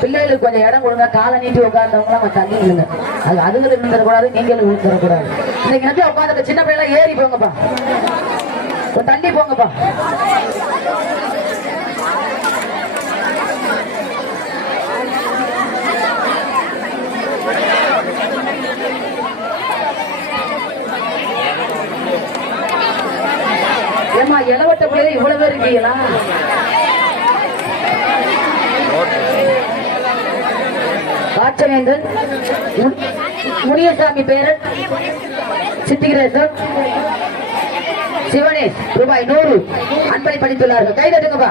பிள்ளைகளுக்கு கொஞ்சம் இடம் கொடுங்க. காலை நீட்டி உட்கார்ந்தவங்க தண்ணி இல்லைங்க. அது அதுகளுக்கு இருந்துடக்கூடாது, நீங்களும் விழுந்துடக்கூடாது. இன்னைக்கு நினைச்சு உட்காந்து சின்ன பிள்ளை ஏறி போங்கப்பா, தண்ணி போங்கப்பா. ஏமா இளவட்ட பிள்ளை இவ்வளவு பேர் இருக்கீங்களா? காட்சவேந்தன் முனியசாமி பேரன் சித்திகிரேசன் சிவனேஷ் ரூபாய் 100 அன்பளிப்பளித்துள்ளார்கள். கைதட்டுங்கப்பா.